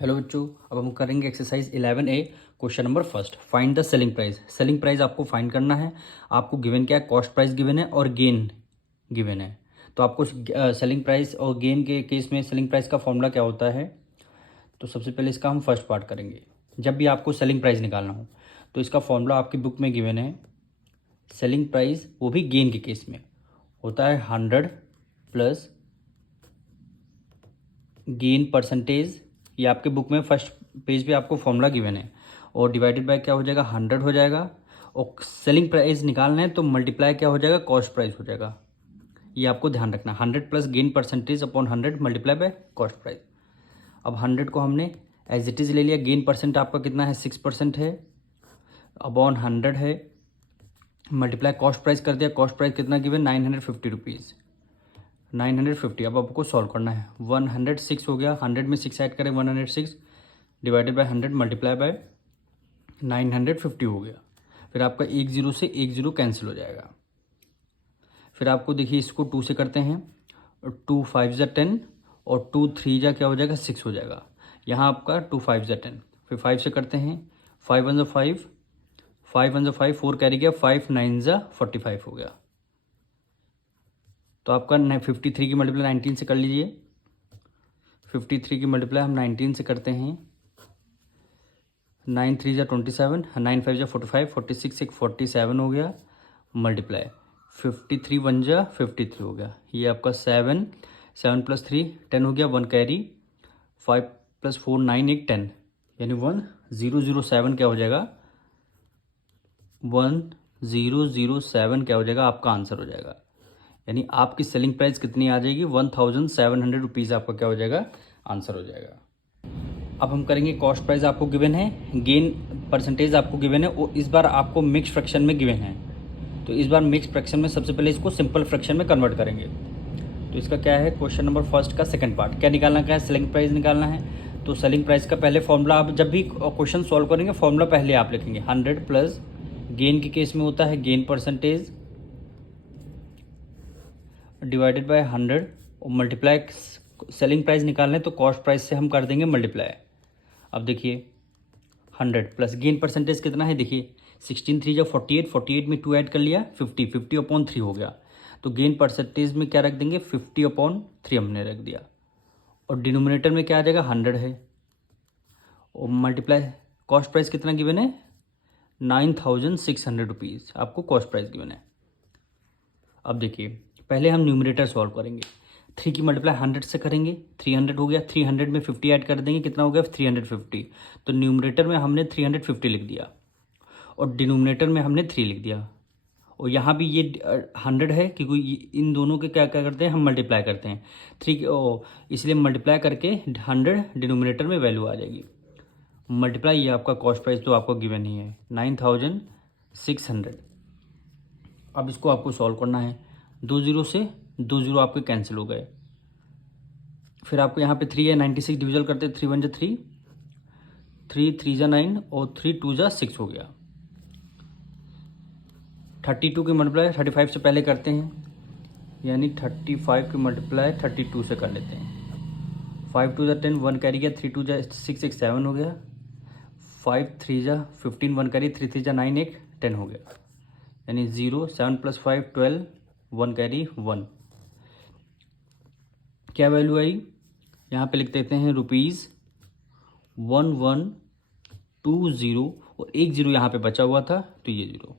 Hello बच्चों, अब हम करेंगे exercise 11A question number first. Find the selling price. Selling price आपको फाइंड करना है। आपको गिवन क्या है, कॉस्ट प्राइस गिवन है और गेन गिवन है। तो आपको सेलिंग प्राइस और गेन के केस में सेलिंग प्राइस का फॉर्मूला क्या होता है। तो सबसे पहले इसका हम फर्स्ट पार्ट करेंगे। जब भी आपको सेलिंग प्राइस निकालना हो तो इसका फॉर्मूला आपकी बुक में गिवन है। सेलिंग प्राइस वो भी गेन के केस में होता है 100 प्लस गेन परसेंटेज। ये आपके बुक में फर्स्ट पेज पे आपको फॉर्मूला गिवन है और डिवाइडेड बाय क्या हो जाएगा, 100 हो जाएगा। और सेलिंग प्राइस निकालना है तो मल्टीप्लाई क्या हो जाएगा, कॉस्ट प्राइस हो जाएगा। ये आपको ध्यान रखना, 100 plus gain percentage upon 100 multiply by cost price. अब 100 को हमने एज इट इज़ ले लिया। गेन परसेंट आपका कितना है, 6% है, अपॉन 100 है, मल्टीप्लाई कॉस्ट प्राइस कर दिया। कॉस्ट प्राइस कितना गिवन, 950 रुपीज़, 950। अब आपको सॉल्व करना है। 106 हो गया, 100 में 6 ऐड करें, 106 डिवाइडेड बाय 100 मल्टीप्लाई बाय 950 हो गया। फिर आपका 10 से 10 कैंसिल हो जाएगा। फिर आपको देखिए इसको 2 से करते हैं, 2 5 जा 10 और 2 3 जा क्या हो जाएगा, 6 हो जाएगा। यहाँ आपका 2 5 जा 10, फिर 5 से करते हैं, 5 1 जा 5, 5 1 जा 5, 4 कैरी गया, 5 9 जा 45 हो गया। तो आपका 53 की मल्टीप्लाई 19 से कर लीजिए। 53 की मल्टीप्लाई हम 19 से करते हैं, 9 3 जा 27, 9 5 जा 45, 46 एक 47 हो गया, मल्टीप्लाई 53 1 जा 53 हो गया। ये आपका 7 7 प्लस 3 10 हो गया, 1 कैरी, 5 प्लस 4 9 एक 10, यानी 1007 क्या हो जाएगा, 1007 क्या हो जाएगा, आपका आंसर हो जाएगा। यानी आपकी सेलिंग प्राइस कितनी आ जाएगी, 1700 रुपीज़ आपका क्या हो जाएगा, आंसर हो जाएगा। अब हम करेंगे कॉस्ट प्राइस आपको गिवन है, गेन परसेंटेज आपको गिवन है और इस बार आपको मिक्स फ्रैक्शन में गिवन है। तो इस बार मिक्स फ्रैक्शन में सबसे पहले इसको सिंपल फ्रैक्शन में कन्वर्ट करेंगे। तो इसका क्या है, क्वेश्चन नंबर फर्स्ट का सेकंड पार्ट क्या निकालना, क्या है, सेलिंग प्राइस निकालना है। तो सेलिंग प्राइस का पहले फॉर्मूला, आप जब भी क्वेश्चन सॉल्व करेंगे फॉर्मूला पहले आप लिखेंगे। 100 प्लस गेन के केस में होता है गेन परसेंटेज डिवाइडेड बाय 100 और मल्टीप्लाई सेलिंग प्राइस निकालना है तो कॉस्ट प्राइस से हम कर देंगे मल्टीप्लाई। अब देखिए 100 प्लस गेन परसेंटेज कितना है, देखिए 16 3 जब 48, 48 में 2 ऐड कर लिया, 50 50 अपॉन 3 हो गया। तो गेन परसेंटेज में क्या रख देंगे, 50 अपॉन 3 हमने रख दिया। और डिनोमिनेटर में क्या आ जाएगा, 100 है और मल्टीप्लाई कॉस्ट प्राइस कितना गिवन है, 9600 रुपीज़ आपको कॉस्ट प्राइस गिवन है। अब देखिए पहले हम न्यूमरेटर सॉल्व करेंगे। 3 की मल्टीप्लाई 100 से करेंगे, 300 हो गया, 300 में 50 ऐड कर देंगे, कितना हो गया 350। तो न्यूमरेटर में हमने 350 लिख दिया और डिनोमिनेटर में हमने 3 लिख दिया। और यहाँ भी ये 100 है क्योंकि इन दोनों के क्या क्या करते हैं, हम मल्टीप्लाई करते हैं 3, इसलिए मल्टीप्लाई करके 100 डिनोमिनेटर में वैल्यू आ जाएगी। मल्टीप्लाई ये आपका कॉस्ट प्राइस तो आपको गिवन ही है 9600। अब इसको आपको सॉल्व करना है। 2 0 से 2 0 आपके कैंसिल हो गए। फिर आपको यहाँ पे 3 है, 96 डिविजल करते 3 1 जा 3, 3 3 जा 9 और 3 2 जा 6 हो गया। 32 की मल्टीप्लाई 35 से पहले करते हैं, यानी 35 की मल्टीप्लाई 32 से कर लेते हैं। 5 2 जा 10, 1 कैरी गया, 3 2 जा 6 एक 7 हो गया, 5 3 जा 15, 1 कैरी, 3 3 जा 9 एक 10 हो गया, यानी 0 7 प्लस 5 12, 1 कैरी 1। क्या वैल्यू आई, यहाँ पे लिख देते हैं ₹1120 और एक 0 यहाँ पे बचा हुआ था तो ये 0,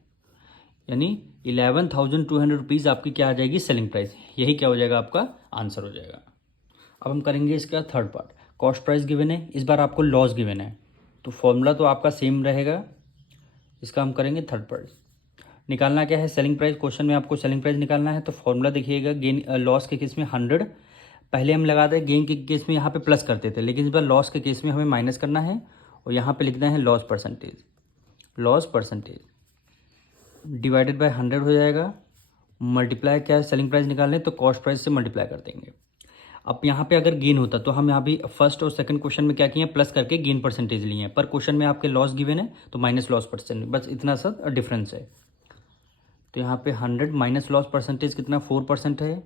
यानी 11,200 रुपीज़ आपकी क्या आ जाएगी, सेलिंग प्राइस। यही क्या हो जाएगा, आपका आंसर हो जाएगा। अब हम करेंगे इसका third part. Cost price given है, इस बार आपको लॉस गिवन है तो फॉर्मूला तो आपका सेम रहेगा। इसका हम करेंगे थर्ड पार्ट। निकालना क्या है, सेलिंग प्राइस। क्वेश्चन में आपको सेलिंग प्राइस निकालना है तो फॉर्मूला देखिएगा, गेन लॉस के केस में 100 पहले हम लगा दें, गेन के केस में यहाँ पे प्लस करते थे, लेकिन इस बार लॉस के केस में हमें माइनस करना है और यहाँ पे लिखना है loss percentage. Loss percentage divided by 100 हो जाएगा, मल्टीप्लाई क्या है, सेलिंग प्राइस निकालने तो कॉस्ट प्राइस से मल्टीप्लाई कर देंगे। अब यहाँ पे अगर गेन होता तो हम यहाँ भी फर्स्ट और सेकंड क्वेश्चन में क्या किए हैं, प्लस करके गेन परसेंटेज लिए हैं, पर क्वेश्चन में आपके लॉस गिवन है तो माइनस लॉस परसेंटेज, बस इतना सा डिफरेंस है। तो यहाँ पे 100 माइनस लॉस परसेंटेज कितना 4% है,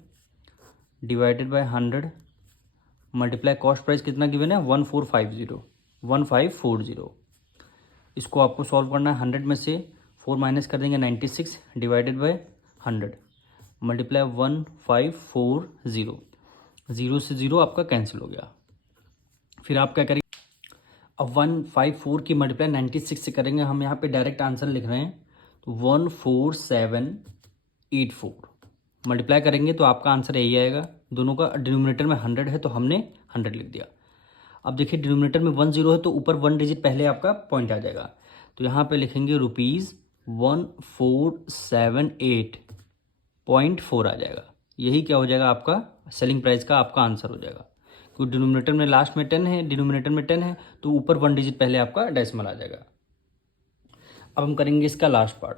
divided by 100 multiply cost price कितना गिवन है 1450 इसको आपको सॉल्व करना है 100 में से 4 माइनस कर देंगे 96 डिवाइडेड बाय 100 मल्टीप्लाई 1540 0 से 0 आपका कैंसिल हो गया। फिर आप क्या करेंगे, अब 154 की मल्टीप्लाई 96 से करेंगे, हम यहाँ पे डायरेक्ट आंसर लिख रहे हैं तो 14784 मल्टीप्लाई करेंगे तो आपका आंसर यही आएगा। दोनों का डिनोमिनेटर में 100 है तो हमने 100 लिख दिया। अब देखिए डिनोमिनेटर में 10 है तो ऊपर 1 डिजिट पहले आपका पॉइंट आ जाएगा, तो यहाँ पे लिखेंगे ₹1478.4 आ जाएगा। यही क्या हो जाएगा, आपका सेलिंग प्राइस का आपका आंसर हो जाएगा। क्योंकि डिनोमिनेटर में लास्ट में 10 है, डिनोमिनेटर में 10 है तो ऊपर 1 डिजिट पहले आपका डेसिमल आ जाएगा। अब हम करेंगे इसका लास्ट पार्ट।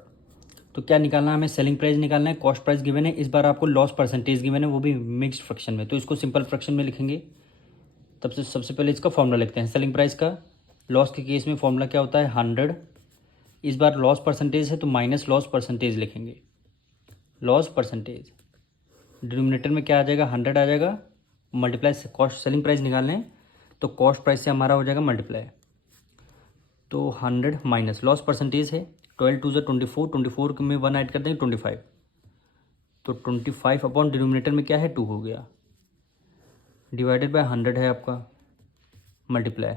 तो क्या निकालना है हमें, सेलिंग प्राइस निकालना है, कॉस्ट प्राइस गिवन है, इस बार आपको लॉस परसेंटेज गिवन है, वो भी मिक्स्ड फ्रैक्शन में। तो इसको सिंपल फ्रैक्शन में लिखेंगे। तब से सबसे पहले इसका फॉर्मूला लिखते हैं सेलिंग प्राइस का। लॉस के केस में फॉर्मूला क्या होता है 100, इस बार लॉस परसेंटेज है तो माइनस लॉस परसेंटेज लिखेंगे। लॉस परसेंटेज डिनोमिनेटर में क्या आ जाएगा 100 आ जाएगा, मल्टीप्लाई से कॉस्ट सेलिंग प्राइस निकालने हैं तो कॉस्ट प्राइस से हमारा हो जाएगा मल्टीप्लाई, तो 100 माइनस लॉस परसेंटेज है 12 2 24, 24 में 1 ऐड कर देंगे 25, तो 25 अपॉन डिनोमिनेटर में क्या है 2 हो गया, डिवाइडेड बाय 100 है आपका, मल्टीप्लाई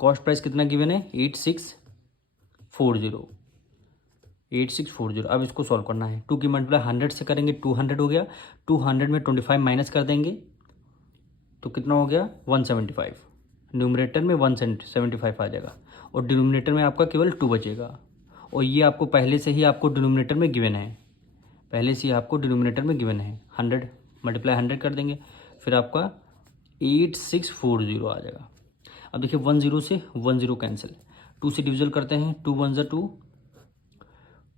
कॉस्ट प्राइस कितना गिवन है 8640। अब इसको सॉल्व करना है, 2 की मल्टीप्लाई 100 से करेंगे 200 हो गया, 200 में 25 माइनस कर देंगे तो कितना हो गया 175, न्यूमरेटर में 175 आ जाएगा और डिनोमिनेटर में आपका केवल 2 बचेगा। और ये आपको पहले से ही आपको डिनोमिनेटर में गिवन है, 100 मल्टीप्लाई 100 कर देंगे, फिर आपका 8640 आ जाएगा। अब देखिए 10 से 10 कैंसिल, 2 से डिविजल करते हैं, 2 1 ज़ा 2,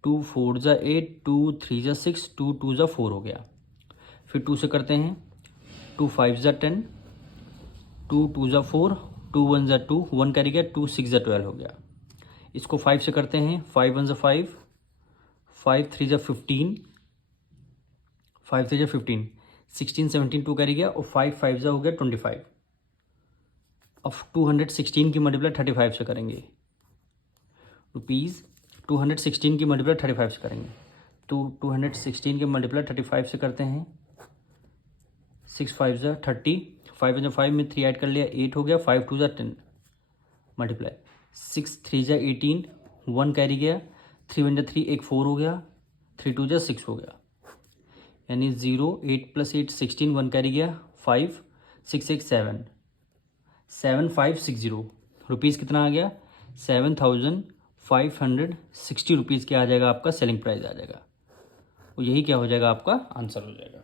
2 4 ज़ा 8, 2 3 ज़ा 6, 2 2 ज़ा 4 हो गया। फिर 2 से करते हैं, 2 5 ज़ा 10, 2 2 ज़ा 4, 2 1 ज़ा 2, 1 कैरी गया, 2 6 ज़ा 12 हो गया। इसको 5 से करते हैं, 5 1 ज़ा 5, 5 3 ज़ा 15, 5 3 ज़ा 15, 16 17 2 कैरी गया और 5 5 ज़ा हो गया 25। अब 216 की मल्टीप्लाई 35 से करेंगे, ₹216 की मल्टीप्लाई 35 से करेंगे, तो 216 की मल्टीप्लाई 35 से करते हैं, 6 5 ज़ा 30, 5 ज़ा 5 में 3 ऐड कर लिया 8 हो गया, 5 2 ज़ा 10 मल्टीप्लाई 6 3 ज़ा 18, 1 कैरी गया, 3 1 ज़ा 3 एक 4 हो गया, 3 2 ज़ा 6 हो गया, यानी 0 8 + 8 16, 1 कैरी गया, 5 6 1 7 7560 रुपीज़ कितना आ गया 7560 रुपीज़ के आ जाएगा आपका सेलिंग प्राइस आ जाएगा। और यही क्या हो जाएगा आपका आंसर हो जाएगा।